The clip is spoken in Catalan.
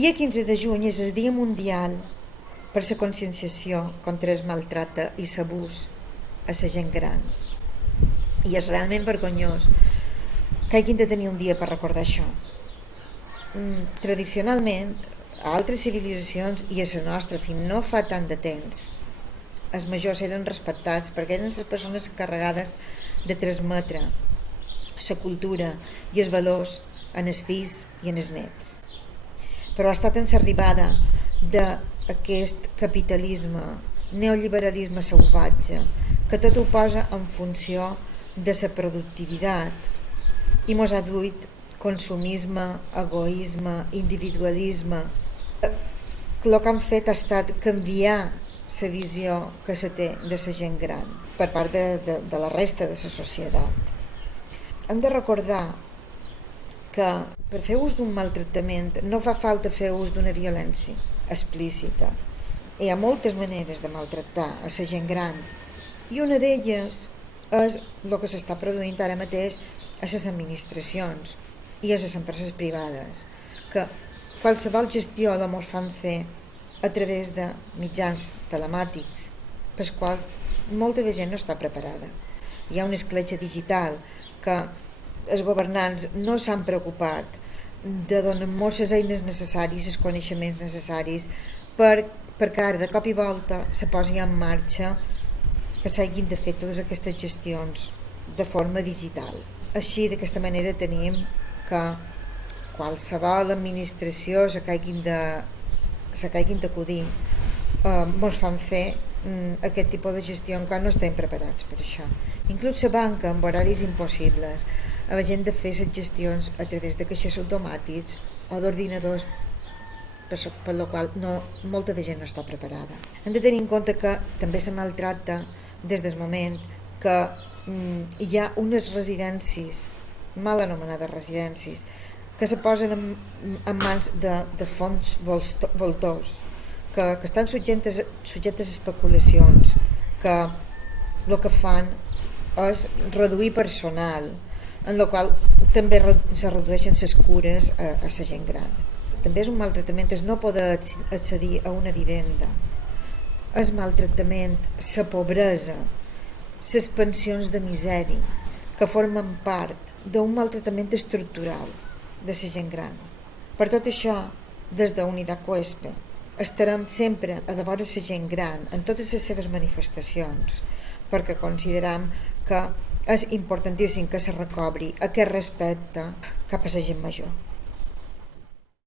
Dia 15 de juny és el Dia Mundial per la conscienciació contra el maltracte i l'abús a la gent gran. I és realment vergonyós que hagin de tenir un dia per recordar això. Tradicionalment, a altres civilitzacions i a la nostra fins no fa tant de temps, els majors eren respectats perquè eren les persones encarregades de transmetre la cultura i els valors en els fills i en els nets. Però ha estat en l'arribada d'aquest capitalisme, neoliberalisme salvatge, que tot ho posa en funció de la productivitat i mos ha duit consumisme, egoisme, individualisme. El que han fet ha estat canviar la visió que se té de la gent gran per part de la resta de la societat. Hem de recordar que per fer ús d'un maltractament no fa falta fer ús d'una violència explícita. Hi ha moltes maneres de maltractar a la gent gran i una d'elles és el que s'està produint ara mateix a les administracions i a les empreses privades, que qualsevol gestió la mos fan fer a través de mitjans telemàtics pels quals molta de gent no està preparada. Hi ha una escletxa digital que els governants no s'han preocupat de donar moltes eines necessàries, els coneixements necessaris perquè ara de cop i volta se posi en marxa que s'hagin de fer totes aquestes gestions de forma digital. Així, d'aquesta manera tenim que qualsevol administració se caiguin d'acudir ens fan fer aquest tipus de gestió encara no estem preparats per això. Inclús la banca amb horaris impossibles, havent de fer les gestions a través de caixers automàtics o d'ordinadors, per la qual molta de gent no està preparada. Hem de tenir en compte que també se maltracta des del moment que hi ha unes residències, mal anomenades residències, que se posen en mans de fons voltors, que estan subjectes a especulacions, que el que fan és reduir personal, en la qual també se redueixen les cures a la gent gran. També és un maltractament és no poder accedir a una vivenda, és maltractament la pobresa, les pensions de misèria, que formen part d'un maltractament estructural de la gent gran. Per tot això, des d'Unitat Coespe, estarem sempre a devora la gent gran en totes les seves manifestacions, perquè consideram que és importantíssim que se recobri aquest respecte cap a la gent major.